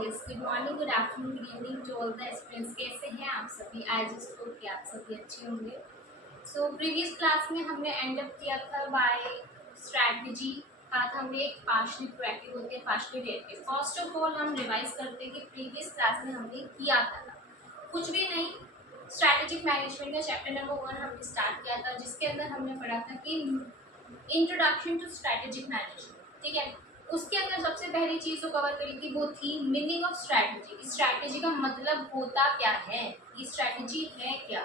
Yes, good morning, good afternoon, good evening to all the students. कैसे हैं आप सभी? आई जस्ट होप कि आप सभी अच्छे होंगे। सो प्रीवियस क्लास में हमने एंड अप किया था बाय स्ट्रैटेजी। कहा था हमने एक पार्शली प्रोएक्टिव होती है, partially reactive. First of all हम रिवाइज करते हैं कि प्रीवियस क्लास में हमने किया था कुछ भी नहीं। स्ट्रैटेजिक मैनेजमेंट का चैप्टर नंबर 1 हमने स्टार्ट किया था, जिसके अंदर हमने पढ़ा था कि इंट्रोडक्शन टू स्ट्रैटेजिक मैनेजमेंट। ठीक है, उसके अंदर सबसे पहली चीज जो कवर करी थी वो थी मीनिंग ऑफ स्ट्रैटेजी। स्ट्रैटेजी का मतलब होता क्या है, ये स्ट्रैटेजी है क्या।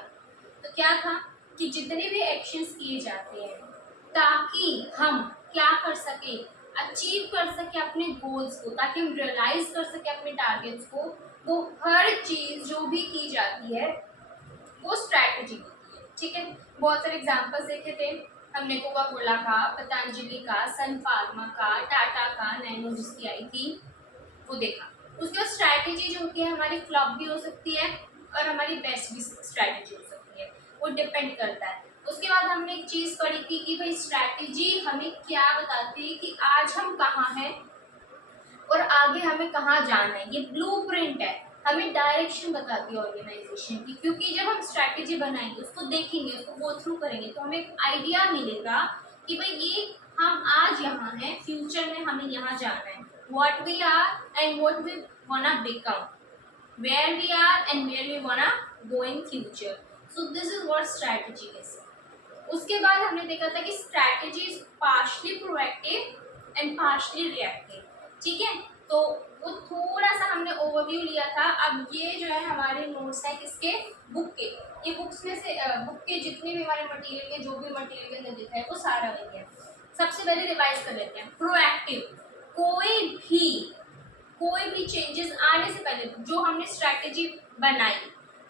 तो क्या था कि जितने भी एक्शंस किए जाते हैं ताकि हम क्या कर सके, अचीव कर सके अपने गोल्स को, ताकि हम रियलाइज कर सके अपने टारगेट्स को, वो हर चीज जो भी की जाती है वो स्ट्रैटेजी होती है। ठीक है, बहुत सारे एग्जांपल्स देखे थे हमने, कोका कोला का, पतंजलि का, सन फार्मा का, टाटा का, नैनो जिसकी आई थी वो देखा। उसके बाद स्ट्रैटेजी जो होती है हमारी फ्लॉप भी हो सकती है और हमारी बेस्ट भी स्ट्रैटेजी हो सकती है, वो डिपेंड करता है। उसके बाद हमने एक चीज पढ़ी थी कि भाई स्ट्रैटेजी हमें क्या बताती है कि आज हम कहाँ हैं और आगे हमें कहाँ जाना है। ये ब्लूप्रिंट है, हमें डायरेक्शन बताती है ऑर्गेनाइजेशन की। क्योंकि जब हम स्ट्रैटेजी बनाएंगे, उसको देखेंगे, उसको गो थ्रू करेंगे, तो हमें एक आइडिया मिलेगा कि भाई ये हम आज यहाँ हैं, फ्यूचर में हमें यहाँ जाना है। What we are and what we wanna become, where we are and where we wanna go in future. So this is what strategy is. उसके बाद हमने देखा था कि strategy is partially proactive and partially reactive. ठीक है, तो वो थोड़ा सा हमने ओवरव्यू लिया था। अब ये जो है हमारे नोट्स है किसके, बुक के। ये बुक्स में से बुक के जितने भी हमारे मटेरियल के, जो भी मटेरियल के अंदर लिखा है वो सारा वही है। सबसे पहले रिवाइज कर लेते हैं। प्रोएक्टिव, कोई भी चेंजेस आने से पहले जो हमने स्ट्रैटेजी बनाई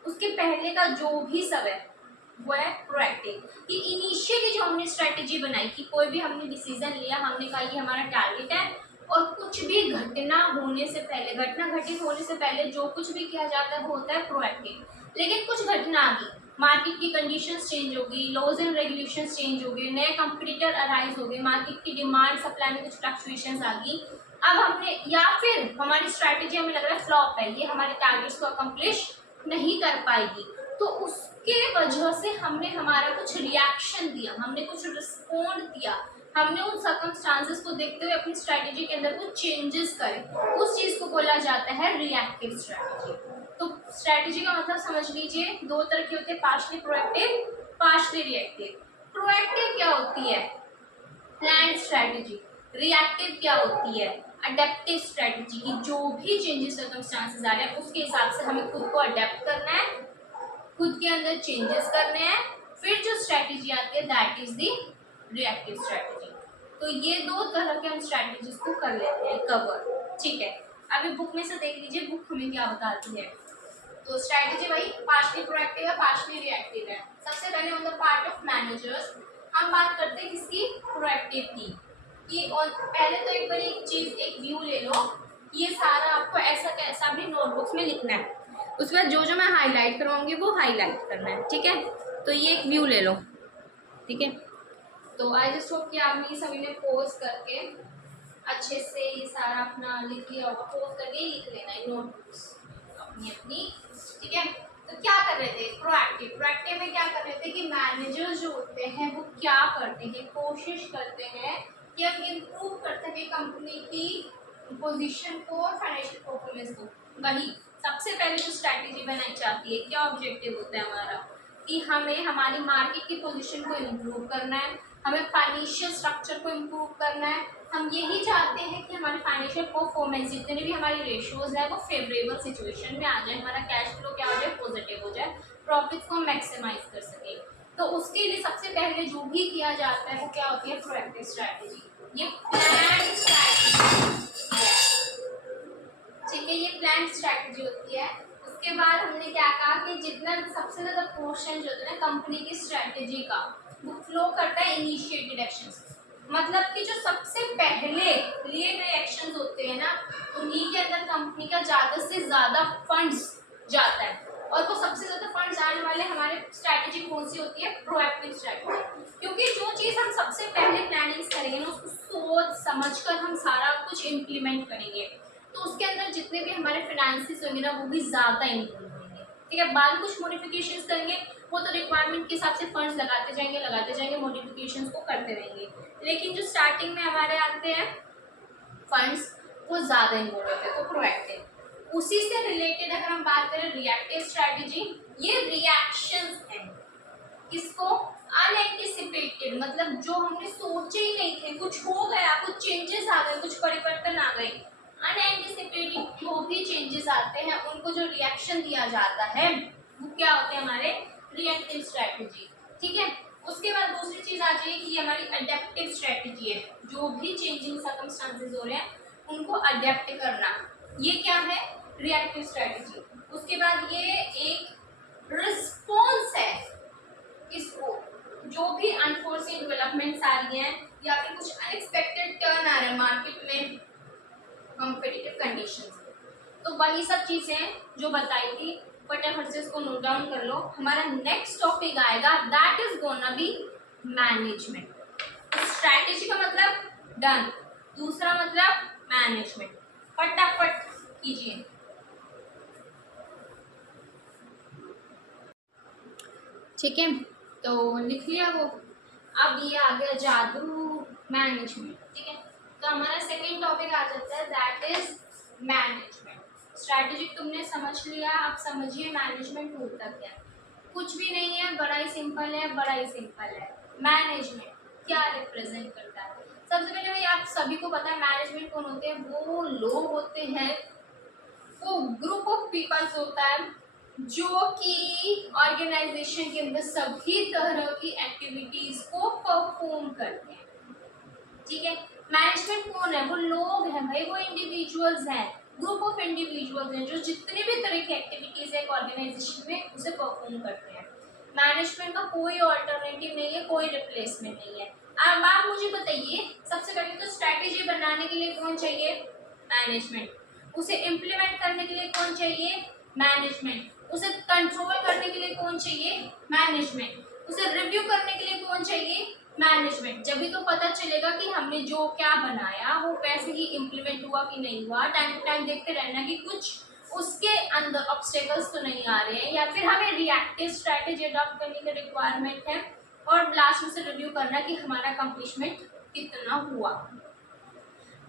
उसके पहले का जो भी सब है वो है प्रोएक्टिव। कि इनिशियली जो हमने स्ट्रैटेजी बनाई कि कोई भी हमने डिसीजन लिया, हमने कहा ये हमारा टारगेट है, और कुछ भी घटना होने से पहले, घटना घटित होने से पहले जो कुछ भी किया जाता है वो होता है प्रोएक्टिव। लेकिन कुछ घटना आ गई, मार्केट की कंडीशंस चेंज हो गई, लॉज एंड रेगुलेशंस चेंज हो गए, नए कंपटीटर अराइज हो गए, मार्केट की डिमांड सप्लाई में कुछ फ्लक्चुएशंस आ गई। अब हमने, या फिर हमारी स्ट्रैटेजी हमें लग रहा है फ्लॉप है, ये हमारे टारगेट्स को अकम्प्लिश नहीं कर पाएगी, तो उसके वजह से हमने हमारा कुछ रिएक्शन दिया, हमने कुछ रिस्पॉन्ड दिया, हमने उन सर्कमस्टांसेस को देखते हुए अपनी स्ट्रैटेजी के अंदर कुछ चेंजेस करे, उस चीज को बोला जाता है रिएक्टिव स्ट्रैटेजी। तो स्ट्रैटेजी का मतलब समझ लीजिए, दो तरह की होती है, partially proactive, partially reactive. Proactive क्या होती है, प्लान स्ट्रैटेजी। रिएक्टिव क्या होती है, अडेप्टिव स्ट्रैटेजी, की जो भी चेंजेस सर्कमस्टांसेस आ रहे हैं उसके हिसाब से हमें खुद को अडेप्ट करना है, खुद के अंदर चेंजेस करने हैं, फिर जो स्ट्रैटेजी आती है that is the reactive strategy. तो ये दो तरह के हम स्ट्रैटेजीज को कर लेते हैं कवर। ठीक है, अभी बुक में से देख लीजिए बुक हमें क्या बताती है। तो स्ट्रैटेजी भाई पार्शली प्रोएक्टिव है, पार्शली रिएक्टिव है। सबसे पहले on the part of managers हम बात करते हैं किसकी, प्रोएक्टिव की। कि और पहले तो एक बार एक चीज, एक व्यू ले लो, ये सारा आपको ऐसा कैसा भी नोटबुक्स में लिखना है, उसके बाद जो जो मैं हाईलाइट करवाऊंगी वो हाईलाइट करना है। ठीक है, तो ये एक व्यू ले लो। ठीक है, तो आई जस्ट होप कि आपने ये सभी ने पोज करके अच्छे से ये सारा अपना लिख लिया होगा। पोज करके ही लिख लेना है नोटबुक्स अपनी अपनी। ठीक है, तो क्या कर रहे थे, प्रोएक्टिव। प्रोएक्टिव में क्या कर रहे थे कि मैनेजर जो होते हैं वो क्या करते हैं, कोशिश करते हैं कि हम इम्प्रूव कर सके कंपनी की पोजीशन को और फाइनेंशियल परफॉर्मेंस को। वही सबसे पहले जो स्ट्रैटेजी बनाई जाती है, क्या ऑब्जेक्टिव होता है हमारा, कि हमें हमारी मार्केट की पोजीशन को इम्प्रूव करना है, हमें फाइनेंशियल स्ट्रक्चर को इम्प्रूव करना है। हम यही चाहते हैं कि हमारी फाइनेंशियल परफॉर्मेंस, जितने भी हमारी रेशियोज है वो फेवरेबल सिचुएशन में आ जाए, हमारा कैश फ्लो क्या हो जाए, पॉजिटिव हो जाए, प्रॉफिट्स को मैक्सिमाइज कर सके। तो उसके लिए सबसे पहले जो भी किया जाता है वो क्या होती है, प्रोएक्टिव स्ट्रैटेजी। ये प्लान स्ट्रैटेजी, ठीक है, ये प्लान स्ट्रैटेजी होती है। उसके बाद हमने क्या कहा कि जितना सबसे ज़्यादा पोर्शन जो होता है ना कंपनी की स्ट्रैटेजी का, वो फ्लो करता है इनिशिएटेड एक्शंस। मतलब कि जो सबसे पहले लिए गए एक्शंस होते हैं ना, उन्हीं के अंदर कंपनी का ज़्यादा से ज़्यादा फंड्स जाता है। और वो सबसे ज़्यादा फंड्स आने वाले हमारे स्ट्रैटेजी कौन सी होती है, प्रोएक्टिव स्ट्रैटेजी। क्योंकि जो चीज़ हम सबसे पहले प्लानिंग करेंगे ना, उसको सोच समझ कर हम सारा कुछ इम्प्लीमेंट करेंगे। तो उसके अंदर जितने भी हमारे फाइनेंसेस होंगे ना वो भी ज़्यादा इन्वॉल्व होंगे। ठीक है, बाद कुछ मॉडिफिकेशंस करेंगे, वो तो रिक्वायरमेंट के हिसाब से फंड्स लगाते जाएंगे, मॉडिफिकेशंस को करते रहेंगे। लेकिन जो स्टार्टिंग में हमारे आते हैं फंड्स वो ज़्यादा इन्वॉल्व होते हैं, तो प्रोएक्टिव। उसी से रिलेटेड अगर हम बात करें रिएक्टिव स्ट्रैटेजी, ये रिएक्शंस हैं किसको, अनएंटिसिपेटेड, मतलब जो हमने सोचे ही नहीं थे, कुछ हो गया, कुछ चेंजेस आ गए, कुछ परिवर्तन आ गए, अनएंटिसिपेटेड जो भी चेंजेस आते हैं उनको जो रिएक्शन दिया जाता है वो क्या होते हैं, हमारे रिएक्टिव स्ट्रैटेजी। ठीक है, उसके बाद दूसरी चीज आ जाएगी कि हमारी अडेप्टिव स्ट्रैटेजी है, जो भी चेंजिंग सर्कमस्टांसेस हो रहे हैं उनको अडेप्ट करना, ये क्या है, रिएक्टिव स्ट्रैटेजी। उसके बाद ये एक रिस्पॉन्स है इसको, जो भी अनफोर्सिन डेवलपमेंट्स आ रही हैं या फिर कुछ अनएक्सपेक्टेड टर्न आ रहे हैं मार्केट में, कॉम्पिटिटिव कंडीशंस, तो वही सब चीजें जो बताई थी, फटाफट से इसको नोट डाउन कर लो। हमारा नेक्स्ट टॉपिक आएगा that is gonna be management. Strategy का मतलब डन, दूसरा मतलब मैनेजमेंट, फटाफट कीजिए। ठीक है, तो लिख लिया वो। अब ये आ गया जादू मैनेजमेंट। ठीक है, तो हमारा सेकेंड टॉपिक आ जाता है दैट इज मैनेजमेंट। स्ट्रैटेजी तुमने समझ लिया, अब समझिए मैनेजमेंट होता क्या है। कुछ भी नहीं है, बड़ा ही सिंपल है, बड़ा ही सिंपल है। मैनेजमेंट क्या रिप्रेजेंट करता है, सबसे पहले भाई आप सभी को पता है मैनेजमेंट कौन होते हैं, वो लोग होते हैं, वो ग्रुप ऑफ पीपल्स होता है जो कि ऑर्गेनाइजेशन के अंदर सभी तरह की एक्टिविटीज को परफॉर्म करते हैं। ठीक है, मैनेजमेंट कौन है, वो लोग हैं भाई, वो इंडिविजुअल्स हैं, ग्रुप ऑफ इंडिविजुअल्स हैं जो जितने भी तरह की एक्टिविटीज है एक ऑर्गेनाइजेशन में उसे परफॉर्म करते हैं। मैनेजमेंट का कोई ऑल्टरनेटिव नहीं है, कोई रिप्लेसमेंट नहीं है। अब आप मुझे बताइए, सबसे पहले तो स्ट्रैटेजी बनाने के लिए कौन चाहिए, मैनेजमेंट। उसे इम्प्लीमेंट करने के लिए कौन चाहिए, मैनेजमेंट। उसे कंट्रोल करने के लिए कौन चाहिए, मैनेजमेंट। उसे रिव्यू करने के लिए कौन चाहिए, मैनेजमेंट। जब भी तो पता चलेगा कि हमने जो क्या बनाया वो वैसे ही इम्प्लीमेंट हुआ कि नहीं हुआ। टाइम टू टाइम देखते रहना कि कुछ उसके अंदर ऑब्स्टेकल्स तो नहीं आ रहे हैं, या फिर हमें रिएक्टिव स्ट्रैटेजी अडॉप्ट करने की रिक्वायरमेंट है, और लास्ट में से रिव्यू करना कि हमारा कंप्लीशमेंट कितना हुआ।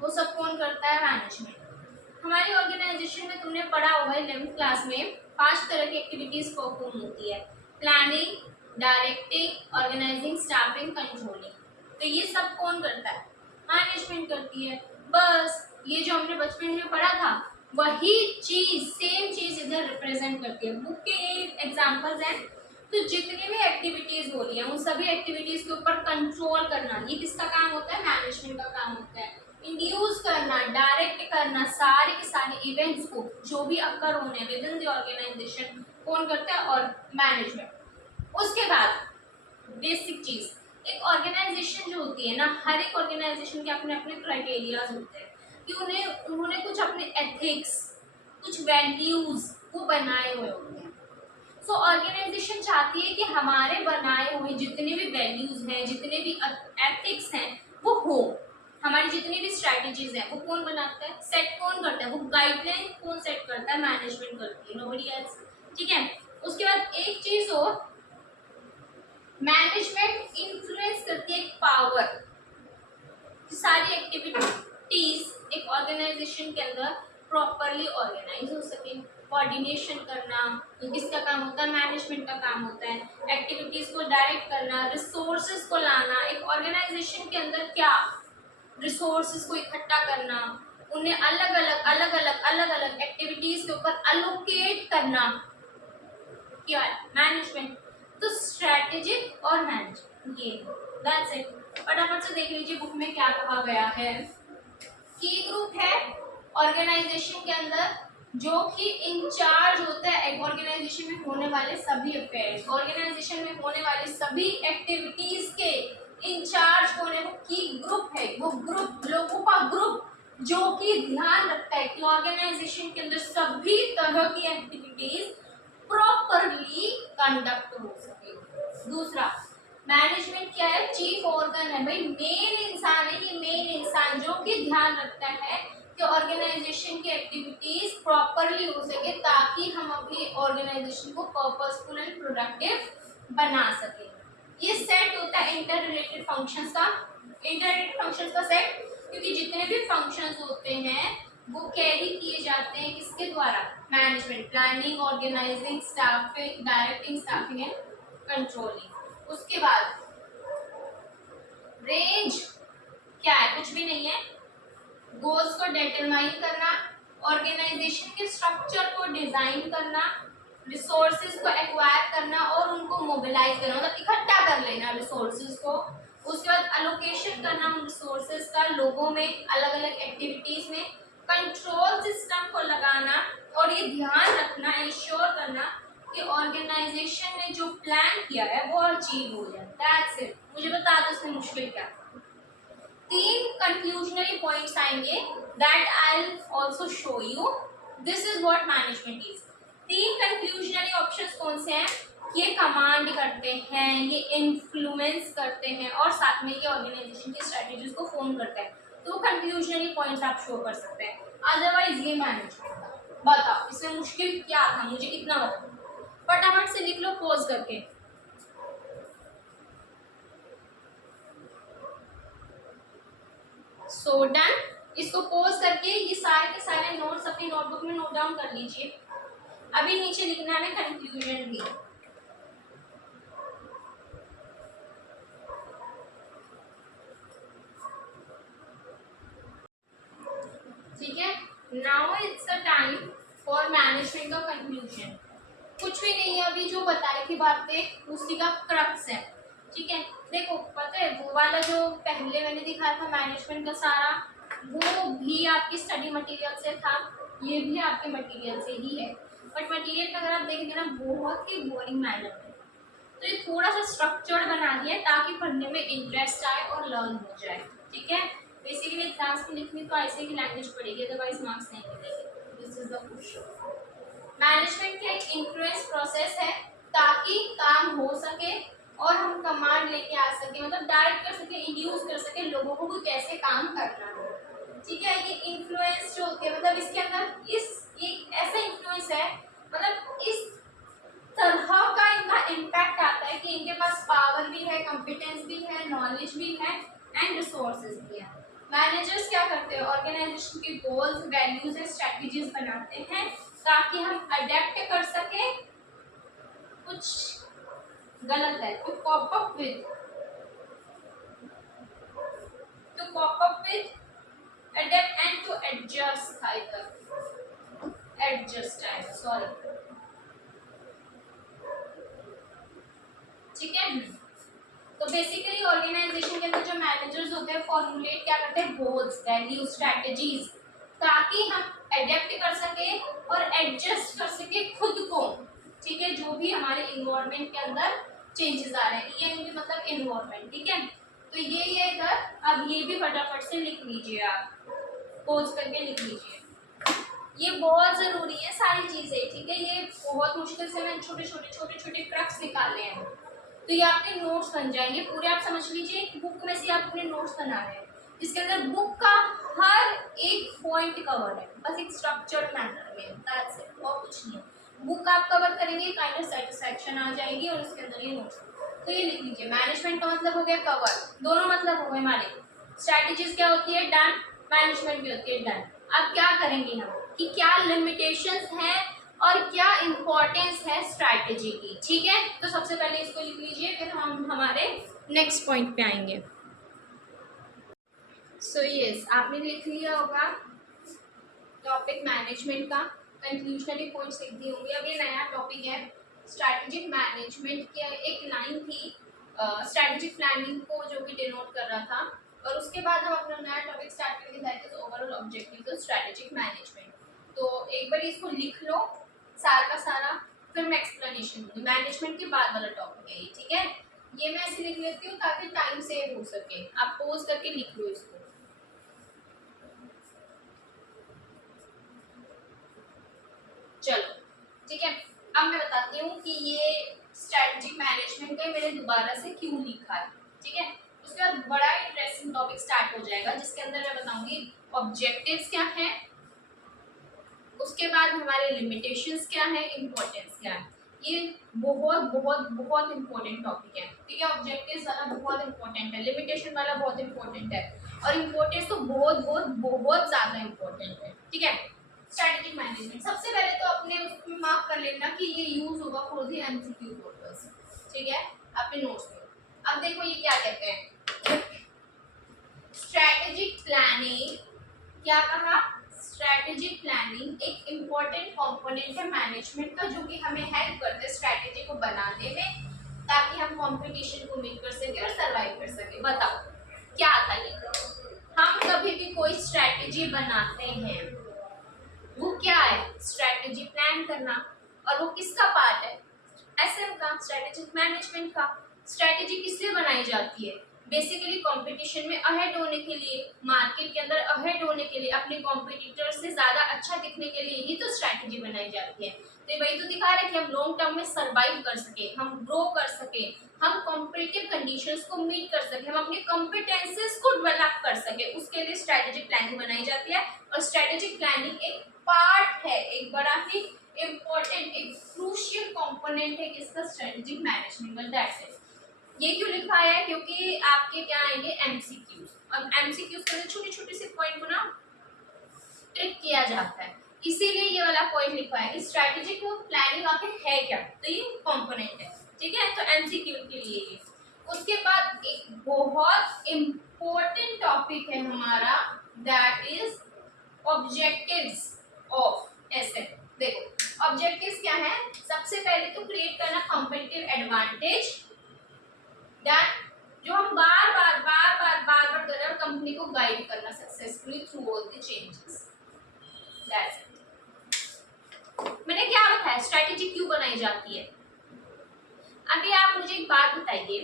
वो सब कौन करता है, मैनेजमेंट। हमारी ऑर्गेनाइजेशन में तुमने पढ़ा होगा 11th क्लास में 5 तरह की एक्टिविटीज परफॉर्म होती है, planning, directing, organising, staffing, controlling. तो ये सब कौन करता है, मैनेजमेंट करती है। बस ये जो हमने बचपन में पढ़ा था वही चीज, सेम चीज इधर रिप्रेजेंट करती है। बुक के एग्जाम्पल्स हैं, तो जितनी भी एक्टिविटीज हो रही है उन सभी एक्टिविटीज के ऊपर कंट्रोल करना, ये किसका काम होता है, मैनेजमेंट का काम होता है। इंड्यूस करना, डायरेक्ट करना, सारे के सारे इवेंट्स को जो भी अकर होने विद इन द ऑर्गेनाइजेशन कौन करता है, और मैनेजमेंट। उसके बाद बेसिक चीज, एक ऑर्गेनाइजेशन जो होती है ना, हर एक ऑर्गेनाइजेशन के अपने अपने क्राइटेरियाज होते हैं कि उन्होंने कुछ अपने एथिक्स, कुछ वैल्यूज वो बनाए हुए होते हैं। सो ऑर्गेनाइजेशन चाहती है कि हमारे बनाए हुए जितने भी वैल्यूज हैं, जितने भी एथिक्स हैं वो हो। हमारी जितनी भी स्ट्रैटेजीज हैं वो कौन बनाता है, सेट कौन करता है, वो गाइडलाइन कौन सेट करता है, मैनेजमेंट करती है, नोबडी एल्स। ठीक है, उसके बाद एक चीज और, मैनेजमेंट इन्फ्लुएंस करती है पावर, सारी एक्टिविटीज एक ऑर्गेनाइजेशन के अंदर प्रॉपरली ऑर्गेनाइज हो सके। कोऑर्डिनेशन करना तो किसका काम होता है, मैनेजमेंट का काम होता है। एक्टिविटीज को डायरेक्ट करना, रिसोर्सेज को लाना, एक ऑर्गेनाइजेशन के अंदर क्या रिसोर्सेज को इकट्ठा करना, उन्हें अलग अलग एक्टिविटीज के ऊपर अलोकेट करना, क्या है, मैनेजमेंट। तो स्ट्रैटेजिक और मैनेजमेंट, ये दैट्स इट। फटाफट से देख लीजिए बुक में क्या कहा गया है। की ग्रुप है ऑर्गेनाइजेशन के अंदर जो कि इंचार्ज होता है एक ऑर्गेनाइजेशन में होने वाले सभी अफेयर्स, ऑर्गेनाइजेशन में होने वाली सभी एक्टिविटीज के इंचार्ज कौन है, वो की ग्रुप है। वो ग्रुप, लोगों का ग्रुप जो कि ध्यान रखता है कि ऑर्गेनाइजेशन के अंदर सभी तरह की एक्टिविटीज प्रॉपरली कंडक्ट हो सके। दूसरा, मैनेजमेंट क्या है, चीफ ऑर्गन है भाई, मेन इंसान है ये, मेन इंसान जो कि ध्यान रखता है कि ऑर्गेनाइजेशन की एक्टिविटीज प्रॉपरली हो सके, ताकि हम अपनी ऑर्गेनाइजेशन को पर्पसफुल एंड प्रोडक्टिव बना सके। ये सेट होता है इंटर रिलेटेड फंक्शंस का, इंटर रिलेटेड फंक्शंस का सेट, क्योंकि जितने भी फंक्शंस होते हैं वो कैरी किए जाते हैं किसके द्वारा? Management, planning, organising, staffing, directing, staffing and controlling. उसके बाद रेंज क्या है? कुछ भी नहीं है। गोल्स को डिटरमाइन करना, ऑर्गेनाइजेशन के स्ट्रक्चर को डिजाइन करना, रिसोर्सेज को एक्वायर करना और उनको मोबिलाइज करना, मतलब इकट्ठा कर लेना रिसोर्सेज को। उसके बाद अलोकेशन करना उन रिसोर्सेज का लोगों में, अलग अलग एक्टिविटीज में। कंट्रोल सिस्टम को लगाना और ये ध्यान रखना, इंश्योर करना कि ऑर्गेनाइजेशन ने जो प्लान किया है वो अचीव हो जाए। That's it. मुझे बता दो इसमें मुश्किल क्या? 3 कंक्लूजनरी पॉइंट्स आएंगे that I will also show you. This is what management is. 3 conclusionary options कौन से हैं? ये कमांड करते हैं, ये इन्फ्लुएंस करते हैं और साथ में ये ऑर्गेनाइजेशन की स्ट्रेटजीज को फॉर्म करते हैं। तो कंक्लूजनरी पॉइंट्स आप शो कर सकते हैं, अदरवाइज ये मैनेजमेंट का। बताओ इसमें मुश्किल क्या था? मुझे इतना बताओ, फटाफट से लिख लो पॉज करके। So done. इसको पॉज करके ये सारे के सारे नोट्स अपनी नोटबुक में नोट डाउन कर लीजिए। अभी नीचे लिखना है कंक्लूजन भी। ठीक है, now it's a time for management का कंक्लूजन। कुछ भी नहीं है, अभी जो बताई थी बातें उसी का क्रक्स है। ठीक है, देखो पता है वो वाला जो पहले मैंने दिखाया था मैनेजमेंट का सारा, वो भी आपकी स्टडी मटेरियल से था, ये भी आपके मटेरियल से ही है। बट मटेरियल में अगर आप देखेंगे ना बहुत ही बोरिंग मैनर में, तो ये थोड़ा सा स्ट्रक्चर्ड बना दिया है ताकि पढ़ने में इंटरेस्ट आए और लर्न हो जाए। ठीक है, बेसिकली एग्जाम्स में लिखनी तो ऐसे की लैंग्वेज पड़ेगी, अदरवाइज मार्क्स नहीं मिलेंगे। This is the question. Management का एक इन्फ्लुएंस प्रोसेस है ताकि काम हो सके और हम कमांड लेके आ सके, मतलब डायरेक्ट कर सके, इंड्यूस कर सके लोगों को कि कैसे काम करना है। ठीक है, ये इन्फ्लुएंस जो होते हैं मतलब इसके अंदर एक ऐसा इन्फ्लुएंस है, मतलब इस तरह का इनका इम्पैक्ट आता है कि इनके पास पावर भी है, कॉम्पिटेंस भी है, नॉलेज भी है एंड रिसोर्सेज भी है। मैनेजर्स क्या करते हैं? ऑर्गेनाइजेशन के गोल्स, वैल्यूज एंड स्ट्रेटजीज बनाते हैं ताकि हम अडेप्ट कर सके। कुछ गलत है to cope up with, adapt and to adjust था इधर, एडजस्ट है, सॉरी। ठीक है, तो बेसिकली ऑर्गेनाइजेशन के अंदर जो मैनेजर्स होते हैं फॉर्मुलेट क्या करते हैं? गोल्स, वैल्यूज, स्ट्रेटजीज, ताकि हम अडेप्ट कर सके और एडजस्ट कर सके खुद को। ठीक है, जो भी हमारे इन्वायरमेंट के अंदर चेंजेस आ रहे हैं, ये मतलब इन्वायरमेंट। ठीक है, तो ये इधर, अब ये भी फटाफट से लिख लीजिए, आप पोज करके लिख लीजिए। ये बहुत जरूरी है सारी चीजें। ठीक है, ये बहुत मुश्किल से मैंने छोटे छोटे क्रक्स निकाले हैं, तो ये आपके नोट्स बन जाएंगे पूरे। आप समझ लीजिए बुक में से आप अपने नोट्स बना रहे हैं, जिसके अंदर बुक का हर एक पॉइंट कवर है, बस एक स्ट्रक्चर्ड मैनर में। दैट्स इट, और कुछ नहीं। बुक आप कवर करेंगे, काइंड ऑफ सेटिस्फैक्शन आ जाएगी और इसके अंदर ये नोट्स। तो ये लिख लीजिए, मैनेजमेंट का मतलब हो गया कवर, दोनों मतलब हो गए हमारे। स्ट्रैटेजीज क्या होती है? डन। मैनेजमेंट भी होती है डन। अब क्या करेंगे हम कि क्या लिमिटेशंस हैं और क्या इंपॉर्टेंस है स्ट्रैटेजी की। ठीक है, तो सबसे पहले इसको लिख लीजिए, फिर हम हमारे नेक्स्ट पॉइंट पे आएंगे। सो यस, आपने लिख लिया होगा टॉपिक मैनेजमेंट का, कंक्लूजनरी पॉइंट्स लिख दिए होंगे। अब ये नया टॉपिक है स्ट्रैटेजिक मैनेजमेंट की। एक लाइन थी स्ट्रैटेजिक प्लानिंग को जो कि डिनोट कर रहा था, और उसके बाद हम अपना नया टॉपिक स्टार्ट करेंगे that is overall objective of strategic management. तो एक बार इसको लिख लो सारा का सारा, फिर मैं एक्सप्लेनेशन दूंगी। मैनेजमेंट के बाद वाला टॉपिक है ये। ठीक है, ये मैं ऐसे लिख लेती हूँ ताकि टाइम सेव हो सके। आप पोज करके लिख लो इसको। चलो ठीक है, अब मैं बताती हूँ कि ये स्ट्रैटेजिक मैनेजमेंट का मैंने दोबारा से क्यों लिखा है। ठीक है, उसके बाद बड़ा इंटरेस्टिंग टॉपिक स्टार्ट हो जाएगा जिसके अंदर मैं बताऊंगी ऑब्जेक्टिव्स क्या हैं, उसके बाद हमारे लिमिटेशंस क्या है, इम्पोर्टेंस क्या है। ये बहुत बहुत बहुत इंपॉर्टेंट टॉपिक है, ठीक है। ऑब्जेक्टिव्स वाला बहुत इंपॉर्टेंट है, लिमिटेशन वाला बहुत इंपॉर्टेंट है, और इम्पोर्टेंस तो बहुत बहुत बहुत ज़्यादा इंपॉर्टेंट है, ठीक है। स्ट्रेटेजिक मैनेजमेंट सबसे पहले तो अपने उसमें मार्क कर लेना कि ये यूज होगा फॉर द एमसीक्यू पर्पस, ठीक है, अपने नोट्स में। अब देखो ये क्या कहते हैं, स्ट्रेटेजिक प्लानिंग, क्या कहा, स्ट्रेटेजिक प्लानिंग एक इम्पॉर्टेंट कंपोनेंट है मैनेजमेंट का, जो कि हमें हेल्प करते हैं स्ट्रेटेजी को बनाने में, ताकि हम कंपटीशन को मीट कर सके और सरवाइव कर सके। बताओ क्या था ये, हम कभी भी कोई स्ट्रेटेजी बनाते हैं, वो क्या है, स्ट्रेटेजी प्लान करना, और वो किसका पार्ट है, एसएम का, स्ट्रेटेजिक मैनेजमेंट का। स्ट्रेटेजी किस लिए बनाई जाती है, बेसिकली कंपटीशन में अहेड होने के लिए, मार्केट के अंदर अहेड होने के लिए, अपने कॉम्पिटिटर से ज्यादा अच्छा दिखने के लिए ही तो स्ट्रेटेजी बनाई जाती है। तो वही तो दिखा रहा है कि हम लॉन्ग टर्म में सर्वाइव कर सके, हम ग्रो कर सके, हम कॉम्पिटिटिव कंडीशंस को मीट कर सके, हम अपने कॉम्पिटेंसेस को डेवलप कर सके, उसके लिए स्ट्रेटेजिक प्लानिंग बनाई जाती है। और स्ट्रेटेजिक प्लानिंग एक पार्ट है, एक बड़ा ही इम्पोर्टेंट, एक क्रूशियल कंपोनेंट है किसका, स्ट्रेटेजिक मैनेजमेंट का। That's it. ये क्यों लिखा है, क्योंकि आपके क्या आएंगे एमसीक्यूज, और एमसीक्यूज के अंदर छोटे छोटे से पॉइंट को ना ट्रिक किया जाता है, इसीलिए ये वाला पॉइंट लिखा है कि स्ट्रेटेजी को प्लानिंग आखिर है क्या, तो ये कंपोनेंट है, ठीक है। तो एमसीक्यू के लिए ये, उसके बाद एक बहुत इम्पोर्टेंट टॉपिक है हमारा, that is objectives of asset. देखो ऑब्जेक्टिव्स क्या है, सबसे पहले तो क्रिएट करना कॉम्पिटिटिव एडवांटेज, दैट जो हम बार बार कर रहे हैं, कंपनी को गाइड करना successfully through all the changes. That's it. मैंने क्या बताया, स्ट्रेटेजी क्यों बनाई जाती है। अभी आप मुझे एक बात बताइए,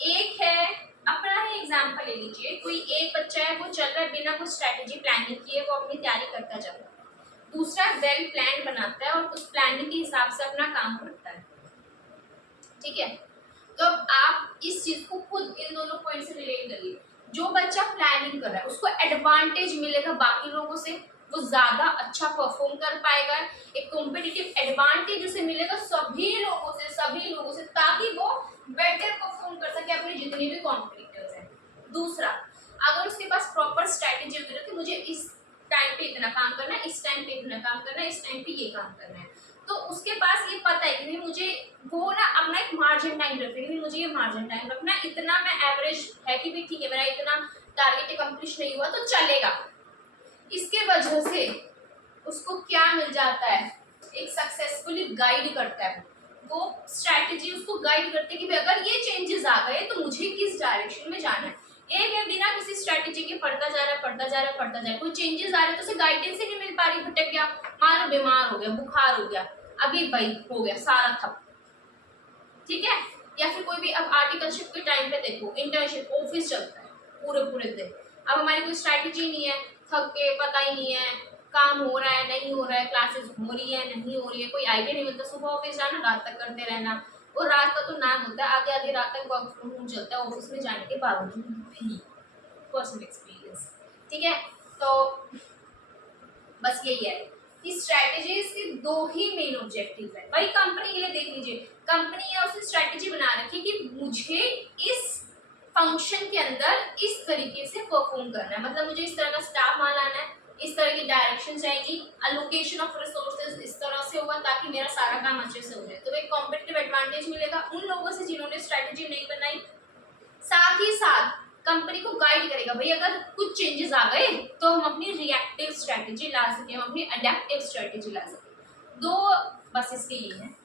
एक है, अपना ही एग्जांपल ले लीजिए, कोई एक बच्चा है, वो चल रहा है बिना कुछ स्ट्रेटेजी प्लानिंग किए, वो अपनी तैयारी करता जा रहा है। दूसरा वेल प्लान बनाता है और उस प्लानिंग के हिसाब से अपना काम करता है, ठीक है। तो अब आप इस चीज को खुद इन दोनों पॉइंट से रिलेट करिए। जो बच्चा प्लानिंग कर रहा है उसको एडवांटेज मिलेगा बाकी लोगों से, वो ज्यादा अच्छा परफॉर्म कर पाएगा, एक कॉम्पिटिटिव एडवांटेज उसे मिलेगा सभी लोगों से, ताकि वो बेटर परफॉर्म कर सके अपने जितने भी कॉम्पिटिटर्स हैं। दूसरा, अगर उसके पास प्रॉपर स्ट्रेटेजी होती है कि मुझे इस टाइम पे इतना काम करना है, इस टाइम पे इतना काम करना है, इस टाइम पे ये काम करना है, तो उसके पास ये पता है कि मुझे वो ना अपना एक मार्जिन टाइम रखते हैं कि मुझे ये मार्जिन टाइम रखना है, इतना मैं एवरेज है कि भी ठीक है, मेरा इतना टारगेट अकम्प्लिश नहीं हुआ तो चलेगा। इसके वजह से उसको क्या मिल जाता है, एक सक्सेसफुली गाइड करता है, वो स्ट्रैटेजी उसको गाइड करते हैं कि अगर ये चेंजेस आ गए तो मुझे किस डायरेक्शन में जाना है। एक है बिना किसी स्ट्रैटेजी के पढ़ता जा रहा है, कोई चेंजेस आ रहे तो उसे गाइडेंस ही नहीं मिल पा रही, भटक गया, मान लो बीमार हो गया, बुखार हो गया, अभी भाई हो गया सारा ठप, ठीक है। या फिर कोई भी, अब आर्टिकलशिप के टाइम पे देखो, इंटर्नशिप ऑफिस चलता है पूरे दिन, अब हमारी कोई स्ट्रैटेजी नहीं है, थक के पता ही नहीं है काम हो रहा है नहीं हो रहा है, क्लासेस हो रही है नहीं हो रही है, कोई आइडिया नहीं मिलता, सुबह ऑफिस जाना, रात तक करते रहना, और रात का तो नाम होता है, आधी रात तक वर्क फ्रॉम होम चलता है ऑफिस में जाने के बावजूद भी, पर्सनल एक्सपीरियंस, ठीक है। तो बस यही है कि स्ट्रैटेजीज के दो ही मेन ऑब्जेक्टिव है। भाई कंपनी के लिए देख लीजिए, कंपनी या उसने स्ट्रैटेजी बना रखी कि मुझे इस फंक्शन के अंदर इस तरीके से परफॉर्म करना है, मतलब मुझे इस तरह का स्टाफ मान लाना है, इस तरह की डायरेक्शन जाएगी, अलोकेशन ऑफ रिसोर्सेज इस तरह से होगा ताकि मेरा सारा काम अच्छे से हो जाए, तो एक कॉम्पिटिटिव एडवांटेज मिलेगा उन लोगों से जिन्होंने स्ट्रैटेजी नहीं बनाई। साथ ही साथ कंपनी को गाइड करेगा, भाई अगर कुछ चेंजेस आ गए तो हम अपनी रिएक्टिव स्ट्रेटेजी ला सके, हम अपनी अडेप्टिव स्ट्रेटेजी ला सके। दो बस इसके ये हैं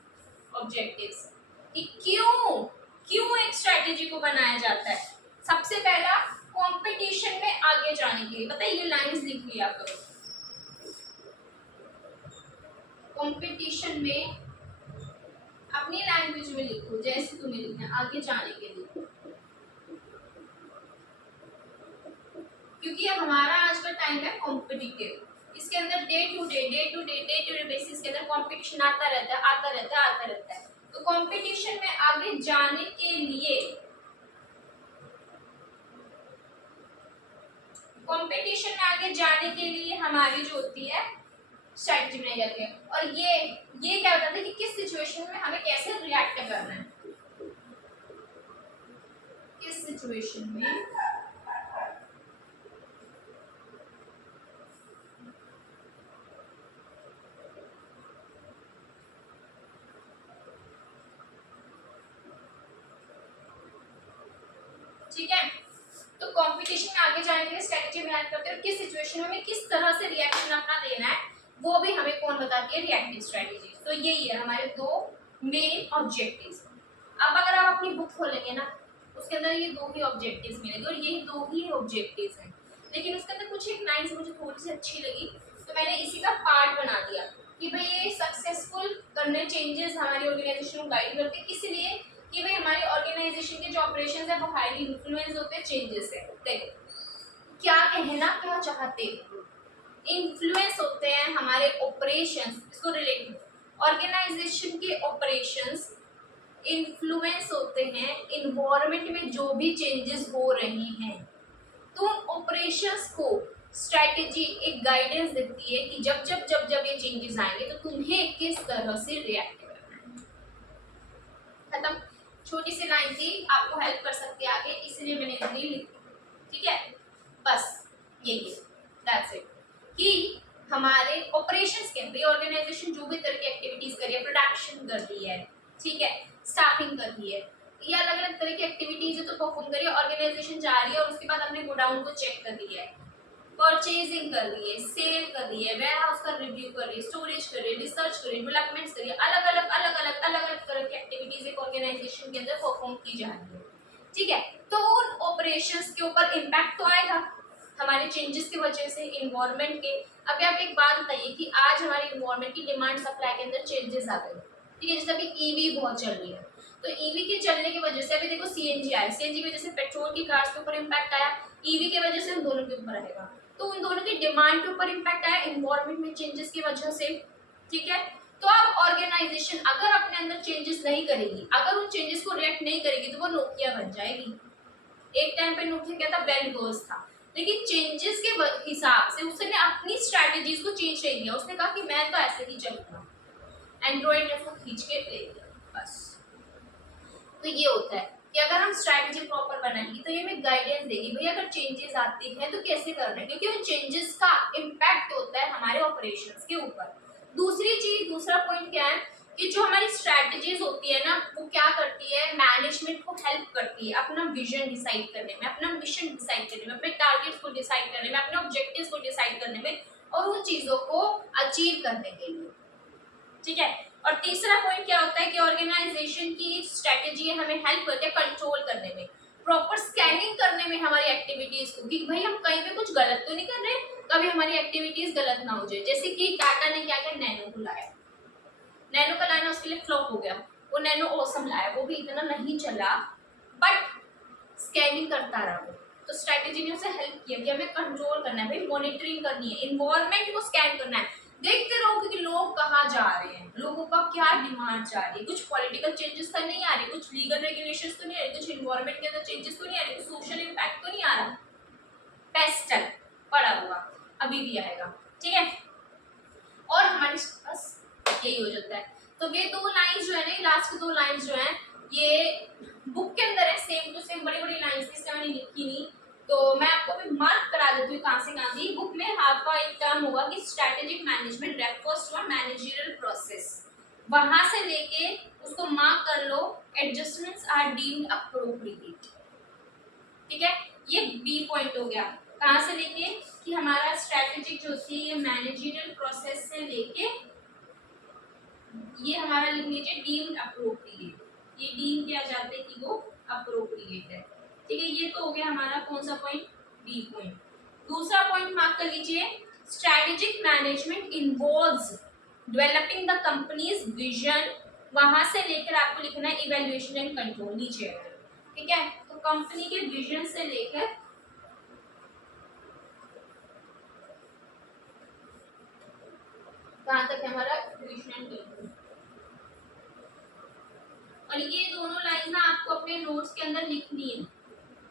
ऑब्जेक्टिव्स कि क्यों एक स्ट्रेटेजी को बनाया जाता है। सबसे पहला, कंपटीशन में आगे जाने के लिए, बताइए ये लाइंस लिख लिया करो, कंपटीशन में अपनी लैंग्वेज में लिखो जैसे तुम्हें लिखना है, आगे जाने के लिए, क्योंकि हमारा आज का टाइम है कॉम्पिटिटिव, इसके अंदर डे टू डे बेसिस के अंदर कंपटीशन आता रहता है। तो कंपटीशन में आगे जाने के लिए कंपटीशन में आगे जाने के लिए हमारी जो होती है स्ट्रैटेजी बनाई जाती है। और ये क्या बताता है कि किस सिचुएशन में हमें कैसे रिएक्ट करना है, किस सिचुएशन में ठीक है। तो कंपटीशन में आगे जाने के लिए स्ट्रेटजी बनाना करते हैं और किस सिचुएशन में हमें किस तरह से रिएक्शन अपना देना है वो भी हमें कौन बताती है, रिएक्टिव स्ट्रेटजी। तो यही है हमारे दो मेन ऑब्जेक्टिव्स। अब अगर आप अपनी बुक खोलेंगे ना उसके अंदर ये दो ही ऑब्जेक्टिव्स मिलेंगे और यही दो ही ऑब्जेक्टिव्स हैं, लेकिन उसके अंदर कुछ एक लाइंस मुझे थोड़ी सी अच्छी लगी तो मैंने इसी का पार्ट बना दिया कि भाई ये सक्सेसफुल करने चेंजेस हमारी ऑर्गेनाइजेशन को गाइड करते हैं, इसलिए कि भाई हमारी ऑर्गेनाइजेशन के जो ऑपरेशंस है वो हाईली इन्फ्लुएंस होते हैं चेंजेस से। देखो क्या कहना क्या चाहते हैं, इन्फ्लुएंस होते हैं हमारे ऑपरेशंस, इसको रिलेटेड ऑर्गेनाइजेशन के ऑपरेशंस इन्फ्लुएंस होते हैं इन्वायरमेंट में जो भी चेंजेस हो रहे हैं। तो ऑपरेशंस को स्ट्रैटेजी एक गाइडेंस देती है कि जब जब जब जब ये चेंजेस आएंगे तो तुम्हें किस तरह से रिएक्ट करना है। खत्म, छोटी सी लाइन थी, आपको हेल्प कर सकती है आगे, इसलिए मैंने इतनी लिखी। ठीक है, बस यही दैट्स इट कि हमारे ऑपरेशंस के अंदर ऑर्गेनाइजेशन जो भी तरह की एक्टिविटीज कर रही है, प्रोडक्शन कर रही है, ठीक है, स्टाफिंग कर रही है, ये अलग अलग तरह की एक्टिविटीज है तो परफॉर्म करिए, ऑर्गेनाइजेशन जा रही है और उसके बाद अपने गोडाउन को चेक कर रही है, परचेजिंग कर रही है, सेल कर रही है, वेयर हाउस का रिव्यू कर रही है, स्टोरेज कर रही है, रिसर्च कर रही है, डेवलपमेंट कर रही है, अलग अलग तरह की एक्टिविटीज एक ऑर्गेनाइजेशन के अंदर परफॉर्म की जा रही है। ठीक है, तो उन ऑपरेशंस के ऊपर इम्पैक्ट तो आएगा हमारे चेंजेस की वजह से इन्वायरमेंट के। अभी आप एक बात बताइए कि आज हमारे इन्वायरमेंट की डिमांड सप्लाई के अंदर चेंजेस आ गए, ठीक है, जैसे अभी ईवी बहुत चल रही है, तो ईवी के चलने की वजह से अभी देखो सीएनजी आया, सीएनजी की वजह से पेट्रोल की कार्स के ऊपर इम्पैक्ट आया, ईवी की वजह से उन दोनों के ऊपर आएगा, तो उन दोनों की डिमांड के ऊपर इम्पैक्ट आया इन्वायरमेंट में चेंजेस की वजह से। ठीक है, तो अब ऑर्गेनाइजेशन अगर अपने अंदर चेंजेस नहीं करेगी, अगर उन चेंजेस को रिएक्ट नहीं करेगी तो वो नोकिया बन जाएगी। एक टाइम पे नोकिया क्या था, बेल गर्ल्स था, लेकिन चेंजेस के हिसाब से उसने अपनी स्ट्रैटेजीज को चेंज नहीं किया, उसने कहा कि मैं तो ऐसे ही चलूंगा, एंड्रॉइड ने उसको खींच के ले लिया बस। तो ये होता है कि अगर हम स्ट्रैटेजी प्रॉपर बनाएंगे तो ये हमें गाइडेंस देगी भाई अगर चेंजेस आती हैं तो कैसे करना है, क्योंकि उन चेंजेस का इम्पैक्ट होता है हमारे ऑपरेशंस के ऊपर। दूसरी चीज, दूसरा पॉइंट क्या है कि जो हमारी स्ट्रैटेजीज होती है ना वो क्या करती है, मैनेजमेंट को हेल्प करती है अपना विजन डिसाइड करने में, अपना मिशन डिसाइड करने में, अपने टारगेट्स को डिसाइड करने में, अपने ऑब्जेक्टिव्स को डिसाइड करने में और उन चीजों को अचीव करने के लिए। ठीक है, और तीसरा पॉइंट क्या होता है कि ऑर्गेनाइजेशन की स्ट्रेटेजी हमें हेल्प करती है कंट्रोल करने में, प्रॉपर स्कैनिंग करने में हमारी एक्टिविटीज को कि भाई हम कहीं पे कुछ गलत तो नहीं कर रहे, कभी हमारी एक्टिविटीज गलत ना हो जाए। जैसे कि टाटा ने क्या किया, नैनो को लाया, नैनो का लाना उसके लिए फ्लॉप हो गया, वो नैनो ऑसम लाया, वो भी इतना नहीं चला बट स्कैनिंग करता रहा वो, तो स्ट्रेटेजी ने उसे हेल्प किया कि हमें कंट्रोल करना है, भाई मॉनिटरिंग करनी है, इन्वायरमेंट को स्कैन करना है, देखते रहो कि लोग कहाँ जा रहे हैं, लोगों का क्या डिमांड जा रही है, कुछ पॉलिटिकल चेंजेस तो नहीं आ रही, कुछ लीगल रेगुलेशंस तो नहीं आ रही, कुछ इन्वायरमेंट के अंदर चेंजेस तो नहीं आ रही, कुछ सोशल इम्पैक्ट तो नहीं आ रहा, पेस्टल पड़ा हुआ अभी भी आएगा। ठीक है, और हमारे पास यही हो जाता है। तो ये दो लाइंस जो है ना, लास्ट दो लाइंस जो है ये बुक के अंदर है, सेम टू सेम बड़ी बड़ी लाइंस इससे मैंने लिखी नहीं, तो मैं आपको भी मार्क करा देती हूँ कहाँ से कहाँ दी। बुक में आपका एक टर्म होगा कि strategic management refers to a managerial process, वहां से लेके उसको मार्क कर लो, एडजस्टमेंट्स आर डीम्ड अप्रोप्रिएट। ठीक है, ये बी पॉइंट हो गया, कहाँ से लेके कि हमारा स्ट्रैटेजिक जो होती है मैनेजरियल प्रोसेस से लेके ये हमारा लिख लीजिए डीम्ड अप्रोप्रिएट, ये डीम किया जाता है कि वो अप्रोप्रिएट है। ठीक है, ये तो हो गया हमारा कौन सा पॉइंट, बी पॉइंट। दूसरा पॉइंट मार्क कर लीजिए, strategic management involves developing the companies vision, वहां से लेकर आपको लिखना है इवैल्यूएशन एंड कंट्रोल नीचे। ठीक है, तो कंपनी के विजन से लेकर कहां तक है हमारा इवैल्यूएशन एंड कंट्रोल। और ये दोनों लाइन ना आपको अपने नोट्स के अंदर लिखनी है,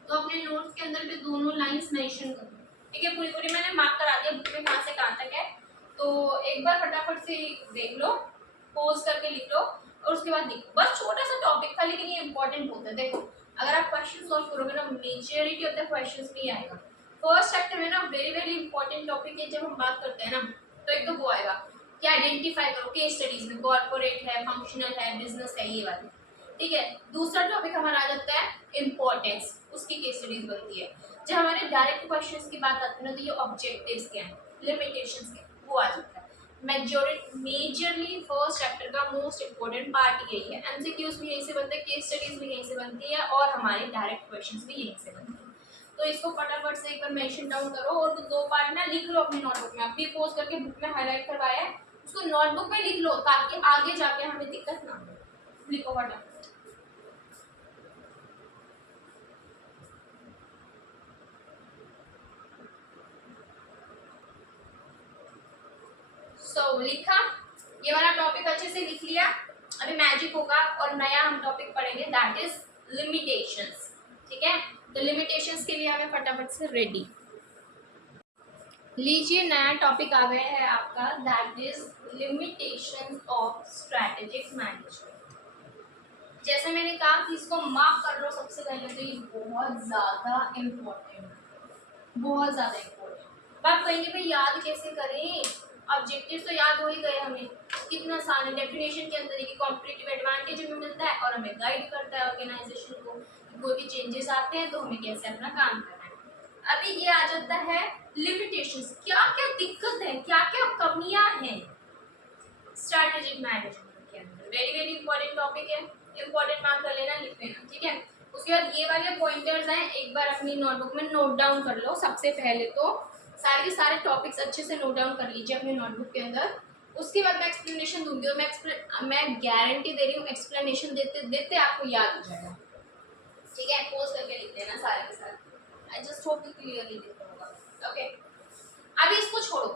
तो अपने नोट्स के अंदर भी दोनों लाइंस मेंशन करो। ठीक है, पूरी पूरी मैंने मार्क करा दिया बुक में कहाँ से कहाँ तक है, तो एक बार फटाफट से देख लो, पोज करके लिख लो और उसके बाद लिखो। बस छोटा सा टॉपिक था लेकिन ये इंपॉर्टेंट होता है। देखो अगर आप क्वेश्चन सॉल्व करोगे ना, मेजॉरिटी ऑफ द क्वेश्चंस में आएगा। फर्स्ट चैप्टर में ना वेरी वेरी इंपॉर्टेंट टॉपिक है, जब हम बात करते हैं ना तो एक तो वो आएगा कि आइडेंटिफाई करो केस स्टडीज में, कॉर्पोरेट है, फंक्शनल है, बिजनेस है, ये वाली। ठीक है, दूसरा टॉपिक हमारा आ जाता है इंपॉर्टेंस, उसकी केस स्टडीज बनती है। जब हमारे डायरेक्ट क्वेश्चंस की बात आती है ना तो ये ऑब्जेक्टिव्स क्या हैं, लिमिटेशंस क्या हैं, वो आ जाता है। मेजरली फर्स्ट चैप्टर का मोस्ट इंपॉर्टेंट पार्ट यही है। एमसीक्यूज भी यहीं से बनते हैं, केस स्टडीज भी यहीं से बनती है और हमारे डायरेक्ट क्वेश्चंस भी यहीं से बनते हैं। तो इसको फटाफट से एक बार मेंशन डाउन करो और तो दो पार्ट ना लिख लो अपनी नोटबुक में। अभी पोज करके बुक में हाईलाइट करवाया है, उसको नोटबुक में लिख लो ताकि आगे जाके हमें दिक्कत ना हो। लिखो फटाफट। लिखा, ये वाला टॉपिक अच्छे से लिख लिया। अभी मैजिक होगा और नया हम टॉपिक पढ़ेंगे, दैट इज लिमिटेशंस। ठीक है, तो लिमिटेशंस के लिए हमें फटाफट से रेडी लीजिए। नया टॉपिक आ गया है आपका, that is limitations of strategic management. जैसे मैंने कहा कि इसको मार्क कर लो सबसे पहले, तो ये बहुत ज़्यादा इम्पोर्टेंट है, बहुत ज़्यादा इम्पोर्टेंट। आप कहेंगे भाई याद कैसे करें, ऑब्जेक्टिव तो याद हो ही गए हमें, कितना आसान है। डेफिनेशन के अंदर ही कॉम्पिटिटिव एडवांटेज हमें मिलता है और हमें गाइड करता है ऑर्गेनाइजेशन को, कोई भी चेंजेस आते हैं तो हमें कैसे अपना काम करना है। अभी ये आ जाता है लिमिटेशंस, क्या क्या दिक्कत है, क्या क्या कमियां हैं स्ट्रैटेजिक मैनेजमेंट के अंदर। वेरी वेरी इंपॉर्टेंट टॉपिक है, इंपॉर्टेंट मार्क कर लेना, लिख लेना। ठीक है, उसके बाद ये वाले पॉइंटर्स हैं, एक बार अपनी नोटबुक में नोट डाउन कर लो। सबसे पहले तो सारे के सारे टॉपिक्स अच्छे से नोट डाउन कर लीजिए अपनी नोटबुक के अंदर। उसके बाद मैं एक्सप्लेनेशन दूंगी और मैं गारंटी दे रही हूँ एक्सप्लेनेशन देते देते आपको याद हो जाएगा। ठीक है, पोज करके लिख लेना सारे के सारे। आई जस्ट होप कि क्लियरली दिख रहा होगा। ओके, अभी इसको छोड़ो,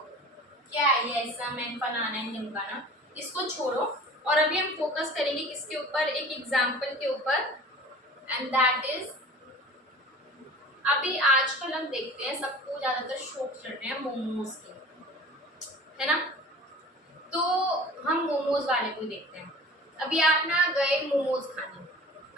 क्या है ये ऐसा मैन फलाना है ढिमकाना, इसको छोड़ो और अभी हम फोकस करेंगे किसके ऊपर, एक एग्जाम्पल के ऊपर, एंड दैट इज अभी आजकल हम देखते हैं सबको ज्यादातर शौक चढ़ रहे हैं मोमोज के, है ना। तो हम मोमोज वाले को देखते हैं। अभी आप ना गए मोमोज खाने,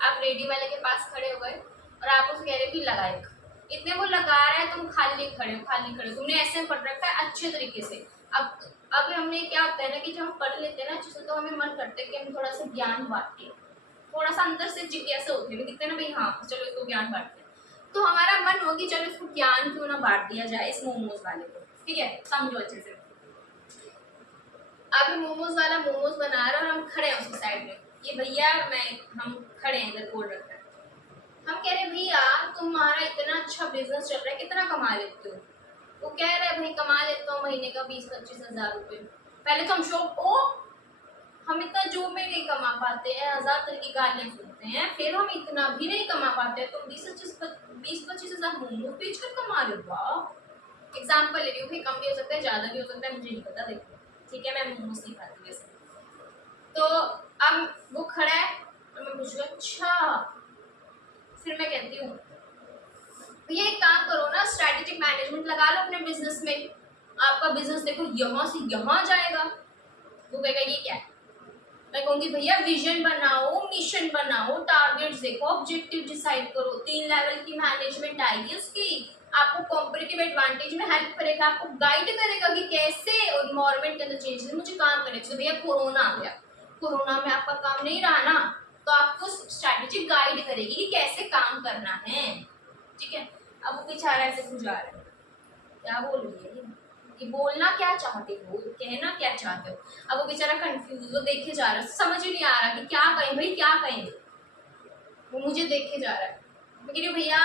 आप रेडी वाले के पास खड़े हो गए और आप उसको कह रहे हो कि लगाए, इतने वो लगा रहा है, तुम खाली खड़े हो, खाली खड़े हो, तुमने ऐसे पढ़ रखा है अच्छे तरीके से। अब हमने क्या होता है ना कि जब हम पढ़ लेते हैं ना अच्छे से तो हमें मन करता है कि हम थोड़ा सा ज्ञान बांटें, थोड़ा सा अंदर से जिज्ञासा होती है, दिखते हैं ना भाई हाँ चलो इसको ज्ञान बांटते हैं। तो हमारा मन हो कि चलो इसको ज्ञान क्यों ना बांट दिया जाए इस मोमोज वाले को। ठीक है, समझो अच्छे से। अभी मोमोज वाला मोमोज बना रहा है और हम खड़े हैं उसकी साइड में, ये भैया हम खड़े हैं इधर बोल रखा है, हम कह रहे हैं भैया तुम्हारा इतना अच्छा बिजनेस चल रहा है, कितना कमा लेते हो। वो कह रहे हैं भाई कमा लेता हूँ महीने का 20-25 हज़ार रुपये। पहले तो हम शौक ओ हम इतना जॉब में नहीं कमा पाते हैं, 1000 तरह की गालियाँ सुनते हैं, फिर हम इतना भी नहीं कमा पाते हैं, तुम 20-25 हज़ार मोमोज बेच कर कमा रहे हो। वाह, एग्जाम्पल ले रही हूँ, कम भी हो सकता है ज़्यादा भी हो सकता है, मुझे नहीं पता। देखो ठीक है, मैं मोमोज नहीं खाती वैसे। तो अब वो खड़ा है और मैं पूछ रही अच्छा, फिर मैं कहती हूँ भैया एक काम करो ना, स्ट्रैटेजिक मैनेजमेंट लगा लो अपने बिजनेस में, आपका बिजनेस देखो यहाँ से यहाँ जाएगा। वो कहेगा ये क्या है, मैं कहूँगी भैया विजन बनाओ, मिशन बनाओ, टारगेट्स देखो, ऑब्जेक्टिव डिसाइड करो, 3 लेवल की मैनेजमेंट आएगी उसकी, आपको कॉम्पिटिटिव एडवांटेज में हेल्प करेगा, आपको गाइड करेगा कि कैसे एनवायरनमेंट के अंदर चेंजेस मुझे काम करने चाहिए। भैया कोरोना आ गया, कोरोना में आपका काम नहीं रहा ना, तो आपको स्ट्रैटेजी गाइड करेगी कि कैसे काम करना है। ठीक है, अब वो बेचारा ऐसे बुझा रहा है, क्या बोल रही है कि बोलना क्या चाहते हो, कहना क्या चाहते हो। अब वो बेचारा कंफ्यूज, वो देखे जा रहा है, समझ ही नहीं आ रहा कि क्या कहें भाई क्या कहें। वो मुझे देखे जा रहा है, मैं कह रही हूँ भैया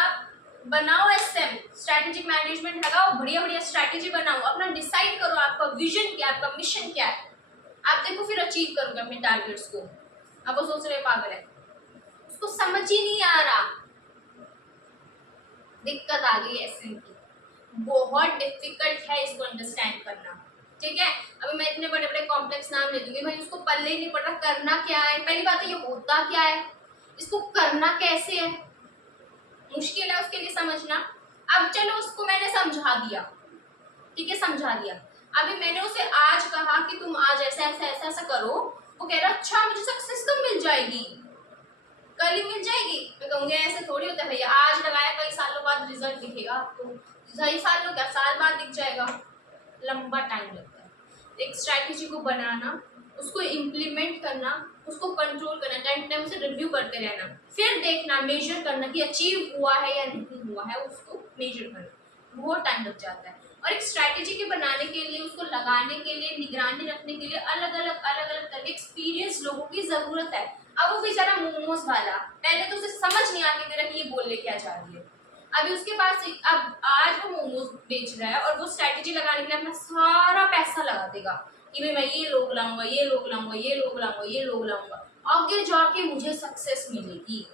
बनाओ एसएम, स्ट्रैटेजिक मैनेजमेंट लगाओ, बढ़िया बढ़िया स्ट्रैटेजी बनाओ, अपना डिसाइड करो आपका विजन क्या है, आपका मिशन क्या है, आप देखो फिर अचीव करोगे अपने टारगेट्स को। अब वो सोच रहे पागल है, उसको समझ ही नहीं आ रहा। दिक्कत आ गई एसएम की, बहुत डिफिकल्ट है इसको अंडरस्टैंड करना। ठीक है, अभी मैं इतने बड़े बड़े कॉम्प्लेक्स नाम ले दूंगी, भाई उसको पल्ले ही नहीं पड़ रहा करना क्या है। पहली बात है ये होता क्या है, इसको करना कैसे है, मुश्किल है उसके लिए समझना। अब चलो उसको मैंने समझा दिया, ठीक है, समझा दिया। अभी मैंने उसे आज कहा कि तुम आज ऐसा ऐसा ऐसा ऐसा करो, वो कह रहा अच्छा मुझे सक्सेस तो मिल जाएगी, कल ही मिल जाएगी। मैं कहूँगी ऐसे थोड़ी होता है भैया, आज लगाया कई सालों बाद रिजल्ट दिखेगा आपको, कई सालों क्या साल बाद दिख जाएगा, लंबा टाइम लगता है। एक स्ट्रैटेजी को बनाना, उसको इम्प्लीमेंट करना, उसको कंट्रोल करना, टाइम टाइम से रिव्यू करते रहना, फिर देखना, मेजर करना कि अचीव हुआ है या नहीं हुआ है, उसको मेजर करना, बहुत टाइम लग जाता है। और एक स्ट्रैटेजी के बनाने के लिए, उसको लगाने के लिए, निगरानी रखने के लिए अलग अलग तरह के एक्सपीरियंस लोगों की जरूरत है। अब वो बेचारा मोमोज वाला, पहले तो उसे समझ नहीं आती दे रहा कि ये बोलने क्या चाह रही है, अभी उसके पास अब आज वो मोमोज बेच रहा है और वो स्ट्रैटेजी लगाने के लिए अपना सारा पैसा लगा देगा कि भाई मैं ये लोग लाऊंगा, ये लोग लाऊंगा, ये लोग लाऊंगा, ये लोग लाऊंगा, आगे जाके मुझे सक्सेस मिलेगी।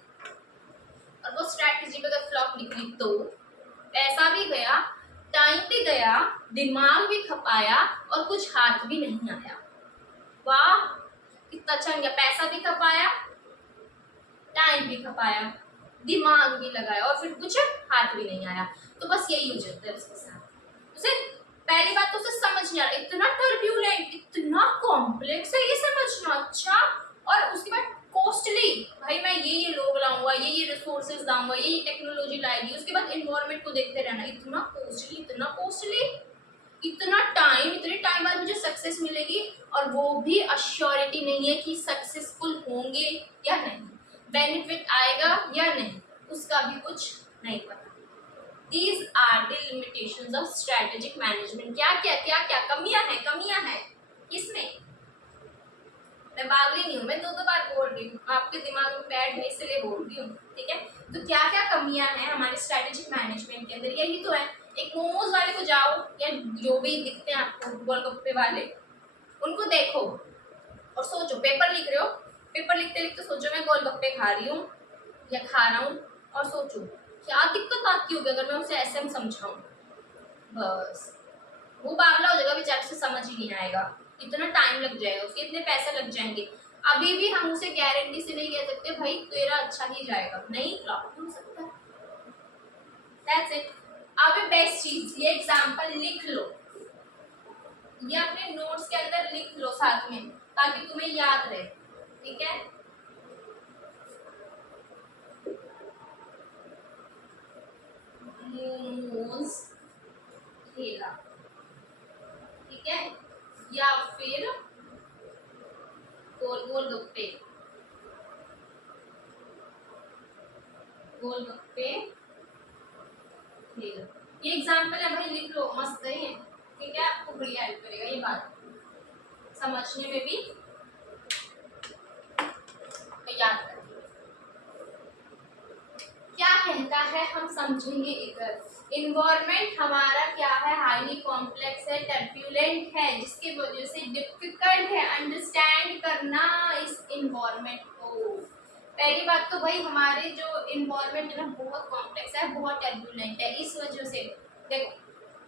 और वो स्ट्रैटेजी पे अगर फ्लॉप निकली तो पैसा भी गया, टाइम भी गया, दिमाग भी खपाया और कुछ हाथ भी नहीं आया। वाह कितना अच्छा गया, पैसा भी खपाया, टाइम भी खपाया, दिमाग भी लगाया और फिर कुछ हाथ भी नहीं आया। तो बस यही हो जाता है उसके साथ। उसे पहली बात तो उसे समझ नहीं आ रहा, इतना टर्ब्यूलेंट, इतना कॉम्प्लेक्स है ये समझना, अच्छा। और उसके बाद कॉस्टली, भाई मैं ये लोग लाऊंगा, ये रिसोर्सेज लाऊंगा, ये टेक्नोलॉजी लाएगी, उसके बाद एनवायरनमेंट को देखते रहना, इतना कॉस्टली, इतना कॉस्टली, इतना टाइम, इतने टाइम बाद मुझे सक्सेस मिलेगी, और वो भी अश्योरिटी नहीं है कि सक्सेसफुल होंगे या नहीं, बेनिफिट आएगा या नहीं, उसका भी कुछ नहीं पता। These are the limitations of strategic management। क्या कमियां हैं किसमें? मैं बावली नहीं हूँ, मैं दो बार बोल रही हूँ, आपके दिमाग में बैठ है इसलिए बोल रही हूँ, ठीक है। तो क्या कमियां हैं हमारे स्ट्रेटेजिक मैनेजमेंट के अंदर, यही तो है। एक मोमोज वाले को जाओ या जो भी दिखते हैं आपको गोलगप्पे वाले, उनको देखो और सोचो, पेपर लिख रहे हो, पेपर लिखते लिखते सोचो मैं गोलगप्पे खा रही हूँ या खा रहा हूँ, और सोचो क्या दिक्कत आती होगी अगर मैं उसे ऐसे में समझाऊँ, बस वो बावला हो जाएगा बेचारे, से समझ ही नहीं आएगा, इतना टाइम लग जाएगा उसके, इतने पैसे लग जाएंगे। अभी भी हम उसे गारंटी से नहीं कह सकते भाई तेरा अच्छा ही जाएगा, नहीं फ्लॉप हो सकता है। That's it. अब बेस्ट चीज, ये एग्जांपल लिख लो, ये अपने नोट्स के अंदर लिख लो साथ में, ताकि तुम्हें याद रहे, ठीक है। मोमोज ठेला, ठीक है, या फिर गोलगप्पे, गोलगप्पे ठेला, ये एग्जांपल है भाई, लिख लो, मस्त है ये, ठीक है, आपको बढ़िया हेल्प करेगा ये बात समझने में भी, तो याद करें क्या कहता है, हम समझेंगे इधर। इन्वायरमेंट हमारा क्या है, हाईली कॉम्प्लेक्स है, टर्ब्यूलेंट है, जिसकी वजह से डिफिकल्ट है अंडरस्टैंड करना इस इन्वायरमेंट को। पहली बात तो भाई हमारे जो इन्वायरमेंट है ना बहुत कॉम्प्लेक्स है, बहुत टर्ब्यूलेंट है, इस वजह से देखो,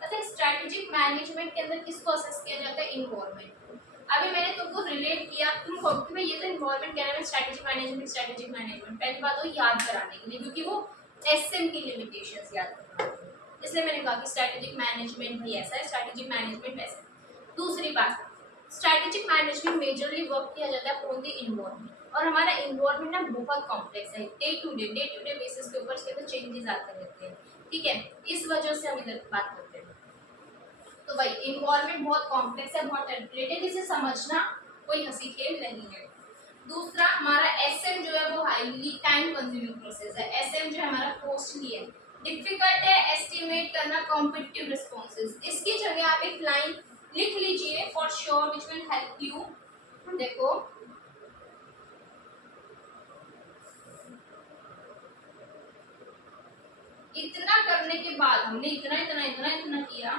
अच्छा स्ट्रेटेजिक मैनेजमेंट के अंदर किसको असेस किया जाता है, इन्वायरमेंट। अभी मैंने तुमको रिलेट किया, तुम कहो कि भाई ये तो इन्वायरमेंट कह रहा है, स्ट्रेटेजिक मैनेजमेंट, पहली बात तो याद कराने के लिए, क्योंकि वो एसएम की लिमिटेशंस याद करना, इसलिए मैंने कहा कि स्ट्रेटेजिक मैनेजमेंट भी ऐसा है, स्ट्रेटेजिक मैनेजमेंट वैसा है। दूसरी बात, स्ट्रेटेजिक मैनेजमेंट मेजरली वर्क किया जाता है ऑन द इन्वायरमेंट, और हमारा इन्वायरमेंट ना बहुत कॉम्प्लेक्स है, डे टू डे बेसिस के ऊपर इसके अंदर चेंजेस आते रहते हैं, ठीक है, इस वजह से हम इधर बात करते हैं। तो भाई इन्वायरमेंट बहुत कॉम्प्लेक्स है, बहुत रिलेटेड, इसे समझना कोई हंसी खेल नहीं है। दूसरा हमारा एसएम जो है वो हाईली टाइम कंज्यूमिंग प्रोसेस है, एसएम जो है हमारा कॉस्टली है, डिफिकल्ट है एस्टिमेट करना कॉम्पिटिटिव रिस्पॉन्सेज। इसकी जगह आप एक लाइन लिख लीजिए for sure which will help you. देखो इतना करने के बाद, हमने इतना इतना इतना इतना किया,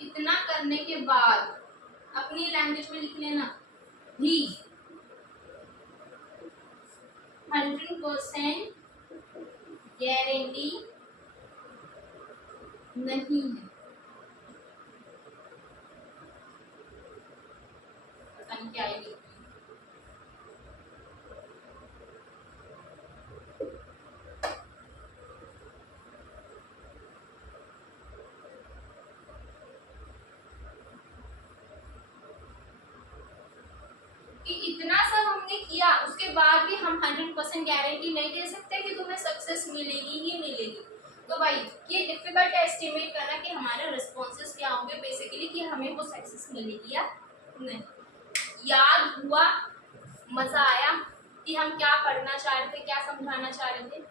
इतना करने के बाद अपनी लैंग्वेज में लिख लेना भी 100% गारंटी नहीं है, पता नहीं क्या है, किया, उसके बाद भी हम 100% गारंटी नहीं दे सकते कि तुम्हें सक्सेस मिलेगी ही मिलेगी। तो भाई ये डिफिकल्ट है एस्टिमेट करना कि हमारे रिस्पॉन्सेस क्या होंगे बेसिकली, कि हमें वो सक्सेस मिलेगी या नहीं। याद हुआ, मजा आया कि हम क्या पढ़ना चाह रहे थे, क्या समझाना चाह रहे थे?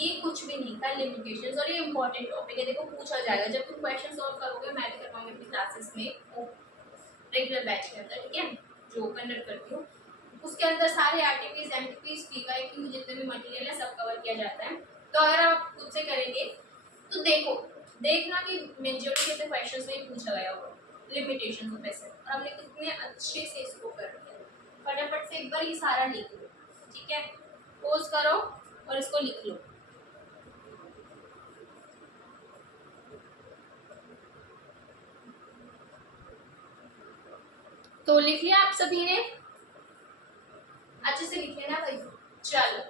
ये कुछ भी नहीं था, लिमिटेशंस। और ये इंपॉर्टेंट टॉपिक है, देखो पूछा जाएगा जब तुम क्वेश्चन सॉल्व करोगे। मैं भी करवाऊंगी अपनी क्लासेस में रेगुलर बैच के अंदर, ठीक है, जो कंडक्ट करती हूँ। उसके अंदर सारे आरटीपीज, एमटीपीज, पीवाईक्यू जितने भी मटेरियल है सब कवर किया जाता है। तो अगर आप खुद से करेंगे तो देखना कि मेजॉरिटी ऑफ द क्वेश्चंस में पूछा गया होगा लिमिटेशन ऑफ एसेट, और हमने कितने अच्छे से इसको कर दिया। फटाफट से एक बार ये सारा लिख लो, ठीक है, पोज करो और इसको लिख लो। तो लिख लिया आप सभी ने? अच्छे से लिख लेना भाई। चलो,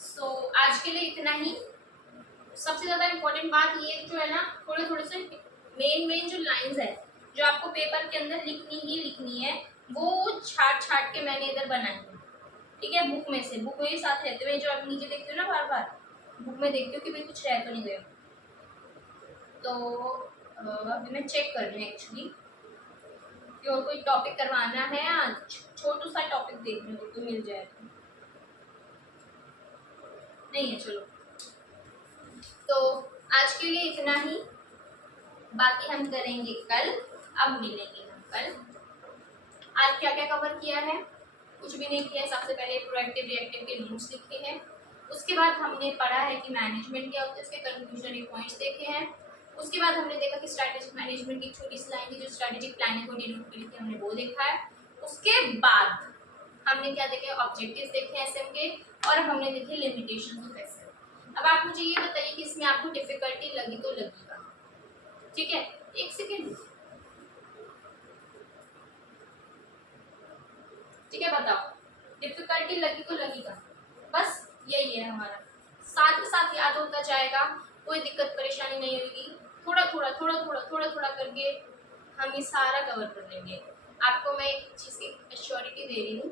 सो आज के लिए इतना ही। सबसे ज्यादा इम्पोर्टेंट बात ये जो है ना, थोड़े से मेन जो लाइंस है जो आपको पेपर के अंदर लिखनी है, वो छाट के मैंने इधर बनाई है, ठीक है, बुक में से। बुक में साथ रहते हुए जो आप नीचे देखते हो ना, बार बार बुक में देखते हो कि भाई कुछ रह तो नहीं गया। तो अभी मैं चेक कर रही हूँ एक्चुअली कि और कोई टॉपिक करवाना है आज। छोटू सा टॉपिक देखने को तो मिल जाए नहीं है। चलो, तो आज के लिए इतना ही, बाकी हम करेंगे कल। अब मिलेंगे हम कल। आज क्या क्या कवर किया है? कुछ भी नहीं किया है। सबसे पहले प्रोएक्टिव रिएक्टिव के नोट्स लिखे हैं। उसके बाद हमने पढ़ा है कि मैनेजमेंट क्या होता है, उसके कंक्लूजनरी पॉइंट्स देखे हैं। उसके बाद हमने देखा कि स्ट्रैटेजिक मैनेजमेंट की छोटी सी लाइन थी जो स्ट्रैटेजिक प्लानिंग को डिनोट करती है, हमने वो देखा है। उसके बाद हमने क्या देखे? ऑब्जेक्टिव्स देखे एसएम के, और अब हमने देखे लिमिटेशंस ऑफ एसएम। अब आप मुझे ये बताइए कि इसमें आपको डिफिकल्टी लगी तो लगेगा, ठीक है? एक सेकेंड, ठीक है, बताओ। डिफिकल्टी लगी तो लगेगा, बस यही है हमारा। साथ ही साथ याद होता जाएगा, कोई दिक्कत परेशानी नहीं होगी। थोड़ा थोड़ा करके हम ये सारा कवर कर लेंगे। आपको मैं एक चीज़ की एश्योरिटी दे रही हूँ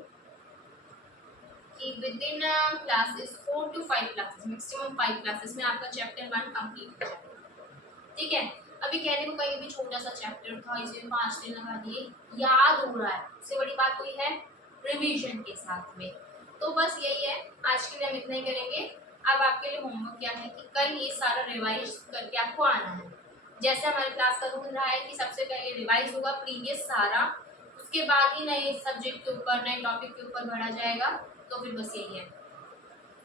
कि with in classes 4 to 5 classes, maximum 5 classes में आपका चैप्टर 1 कंप्लीट हो जाएगा, ठीक है? अभी कहने को कहीं भी छोटा सा चैप्टर था, इसे 5 दिन लगा दिए, याद हो रहा है। उससे बड़ी बात कोई है? रिवीजन के साथ में। तो बस यही है, आज के लिए हम इतना ही करेंगे। अब आपके लिए होमवर्क क्या है कि कल ये सारा रिवाइज करके आपको आना है। जैसे हमारे क्लास का रूल रहा है कि सबसे पहले रिवाइज होगा प्रीवियस सारा, उसके बाद ही नए सब्जेक्ट के ऊपर, नए टॉपिक के ऊपर बढ़ा जाएगा। तो फिर बस यही है।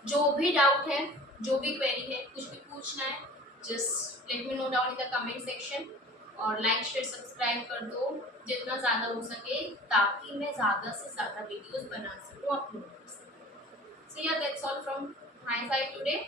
जो भी डाउट है, जो भी क्वेरी है, कुछ भी पूछना है, just let me know down in the comment section. और लाइक शेयर सब्सक्राइब कर दो जितना ज़्यादा हो सके, ताकि मैं ज़्यादा से ज़्यादा वीडियोस बना सकूँ अपलोड कर सकूँ। So yeah, that's all from my side today.